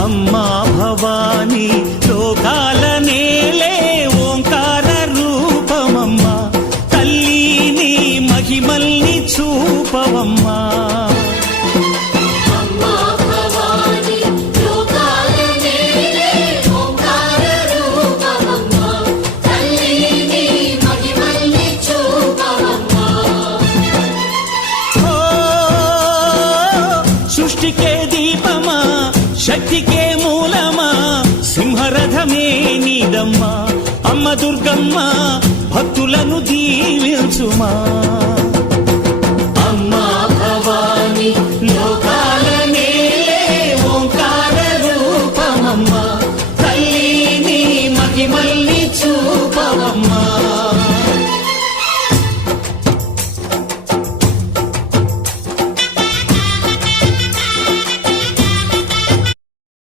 అమ్మా భవానీ లోకాల నేలే ఓంకార రూపమమ్మా తల్లి నీ మహిమల్ని చూపవమ్మా సృష్టికే దీపమా శక్తికే మూలమా సింహరథమే నీదమ్మా అమ్మ దుర్గమ్మ భక్తులను దీవించుమా